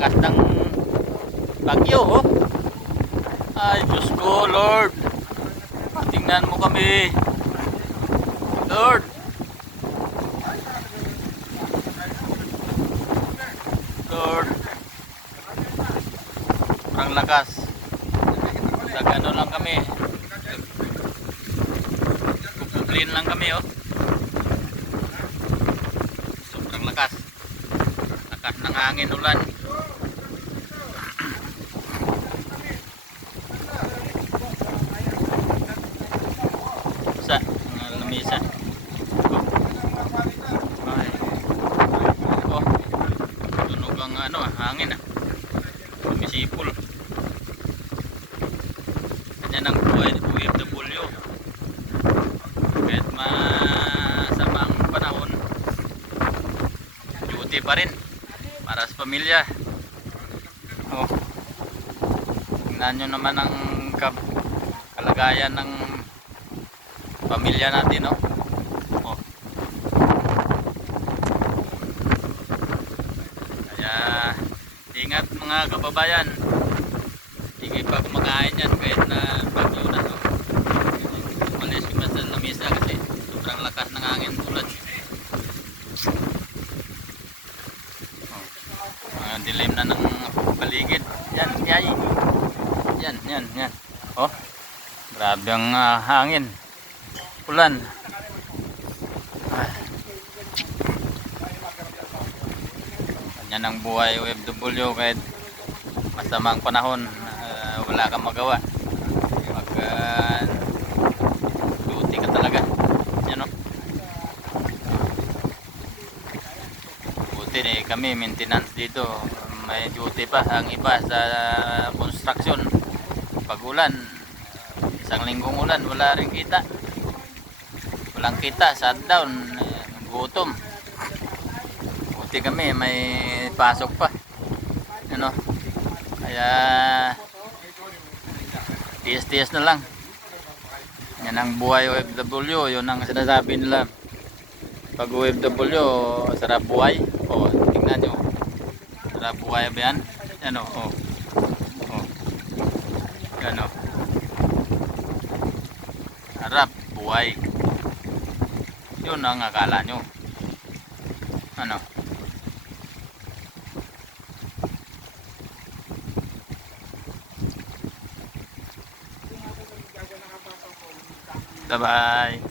lakas ng bagyo, oh. Ay, Diyos ko, Lord. Tingnan mo kami. Lord. Lord. Sobrang lakas. Nag-ano lang kami. Kukuplin lang kami, oh. Sobrang lakas. Lakas ng hangin, ulan. Sa mga lamisa. Ay. Oh. Tunog ang ano, hangin ah. Sumisipol. Ganyan ang buhay ni OFW. Kahit masama ang panahon, duty pa rin para sa pamilya. Oh. Tingnan nyo naman ang kalagayan ng pamilya natin, no? Oh. Kaya ingat mga kababayan, hindi kayo pa kumakain yan kahit na bagyo na, no? Umalis ko sa lamisa kasi sobrang lakas ng hangin tulad. Oh. Dilim na ng paligid. Yan, yan. Oh, grabe ang hangin, ulan. Yan ang buhay OFW kahit masama ang panahon, wala kang magawa. Mag duty ka talaga. Yan, oh. Buti kami maintenance dito, may duty pa. Ang iba sa construction, pag ulan, isang linggong ulan, wala rin kita. Walang kita, shutdown, gutom. Buti kami may pasok pa, ano, kaya tiis-tiis na lang. Yan ang buhay OFW. Yun ang sinasabi nila, pag OFW sarap buhay. O, tingnan nyo, sarap buhay ba yan? Ano, oh. Ano, sarap buhay. Yun ang akala nyo, ano. Bye-bye.